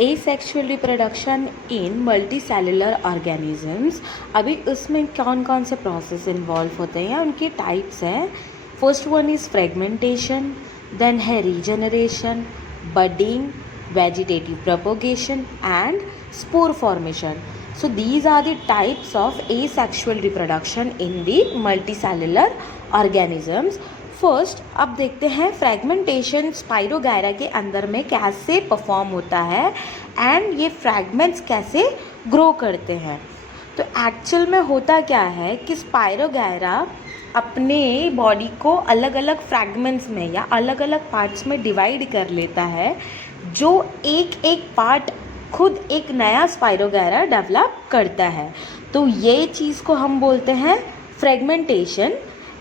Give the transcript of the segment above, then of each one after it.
Asexual reproduction in multicellular organisms. अभी उसमें कौन कौन से प्रोसेस इन्वॉल्व होते हैं, उनकी टाइप्स हैं। First one is fragmentation, then है regeneration, budding, vegetative propagation and spore formation. So these are the types of asexual reproduction in the multicellular organisms. First अब देखते हैं फ्रेगमेंटेशन स्पाइरोगायरा के अंदर में कैसे परफॉर्म होता है एंड ये फ्रैगमेंट्स कैसे ग्रो करते हैं. तो एक्चुअल में होता क्या है कि स्पाइरोगायरा अपने बॉडी को अलग अलग फ्रैगमेंट्स में या अलग अलग पार्ट्स में डिवाइड कर लेता है, जो एक एक पार्ट खुद एक नया स्पाइरोगायरा डेवलप करता है. तो ये चीज़ को हम बोलते हैं फ्रेगमेंटेशन.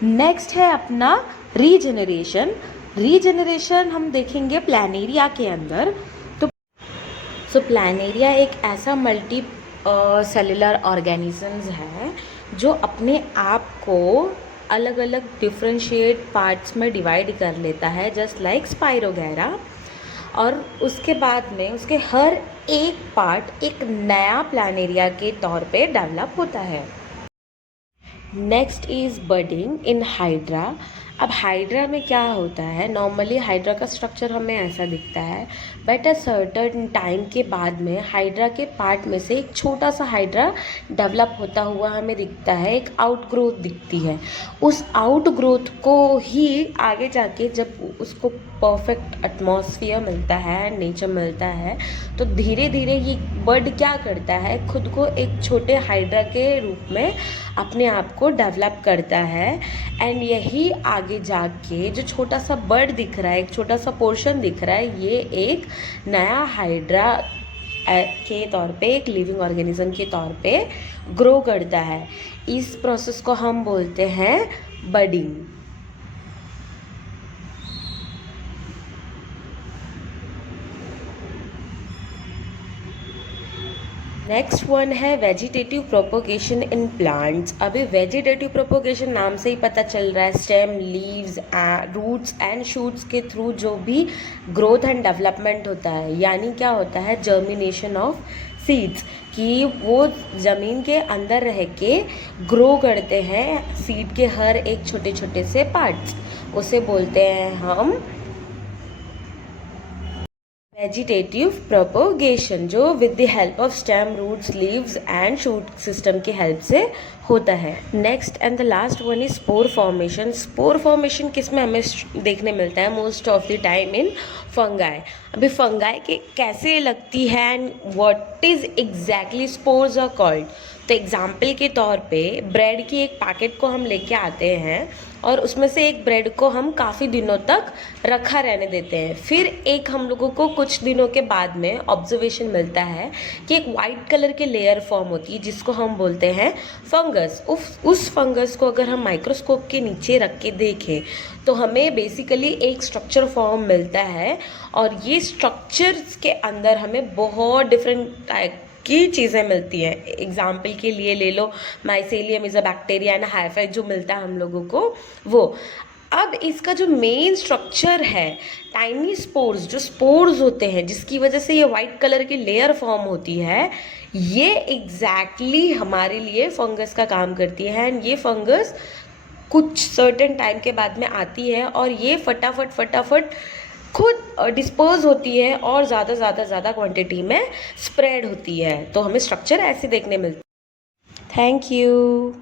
नेक्स्ट है अपना रीजनरेशन. रीजनरेशन हम देखेंगे प्लानेरिया के अंदर. तो प्लानेरिया एक ऐसा मल्टी सेलुलर ऑर्गेनिजम्स है जो अपने आप को अलग अलग डिफ्रेंशिएट पार्ट्स में डिवाइड कर लेता है, जस्ट लाइक स्पाइरोगायरा. और उसके बाद में उसके हर एक पार्ट एक नया प्लानेरिया के तौर पे डेवलप होता है. Next is budding in hydra. अब हाइड्रा में क्या होता है, नॉर्मली हाइड्रा का स्ट्रक्चर हमें ऐसा दिखता है, बट अ सर्टेन टाइम के बाद में हाइड्रा के पार्ट में से एक छोटा सा हाइड्रा डेवलप होता हुआ हमें दिखता है, एक आउटग्रोथ दिखती है. उस आउटग्रोथ को ही आगे जाके जब उसको परफेक्ट एटमॉस्फेयर मिलता है, नेचर मिलता है, तो धीरे धीरे ये बर्ड क्या करता है, खुद को एक छोटे हाइड्रा के रूप में अपने आप को डेवलप करता है. एंड यही आगे जाके जो छोटा सा बर्ड दिख रहा है, एक छोटा सा पोर्शन दिख रहा है, ये एक नया हाइड्रा के तौर पे, एक लिविंग ऑर्गेनिज्म के तौर पे ग्रो करता है. इस प्रोसेस को हम बोलते हैं बडिंग. नेक्स्ट वन है वेजिटेटिव प्रोपोगेशन इन प्लांट्स. अभी वेजिटेटिव प्रोपोगेशन नाम से ही पता चल रहा है, stem, leaves, roots and shoots के थ्रू जो भी ग्रोथ एंड डेवलपमेंट होता है, यानी क्या होता है, जर्मिनेशन ऑफ सीड्स, कि वो ज़मीन के अंदर रह के ग्रो करते हैं सीड के हर एक छोटे छोटे से पार्ट्स. उसे बोलते हैं हम वेजिटेटिव प्रोपोगेशन, जो with the help of stem, roots, leaves and shoot system की हेल्प से होता है. Next and the last one is spore formation. Spore formation किस में हमें देखने मिलता है, most of the time in fungi. अभी फंगाई के कैसे लगती है and what is exactly spores are called. तो एग्जाम्पल के तौर पे ब्रेड की एक पैकेट को हम लेके आते हैं और उसमें से एक ब्रेड को हम काफ़ी दिनों तक रखा रहने देते हैं. फिर एक हम लोगों को कुछ दिनों के बाद में ऑब्जर्वेशन मिलता है कि एक वाइट कलर की लेयर फॉर्म होती है जिसको हम बोलते हैं फंगस. उस फंगस को अगर हम माइक्रोस्कोप के नीचे रख के देखें तो हमें बेसिकली एक स्ट्रक्चर फॉर्म मिलता है, और ये स्ट्रक्चर्स के अंदर हमें बहुत डिफरेंट टाइप की चीज़ें मिलती हैं. एग्जाम्पल के लिए ले लो mycelium is a bacteria and hyphae जो मिलता है हम लोगों को वो. अब इसका जो मेन स्ट्रक्चर है, टाइनी स्पोर्स, जो स्पोर्स होते हैं जिसकी वजह से ये वाइट कलर की लेयर फॉर्म होती है, ये एग्जैक्टली हमारे लिए फंगस का काम करती है. एंड ये फंगस कुछ सर्टेन टाइम के बाद में आती है और ये फटाफट खुद डिस्पोज होती है और ज़्यादा क्वांटिटी में स्प्रेड होती है. तो हमें स्ट्रक्चर ऐसे देखने मिलता है. Thank you.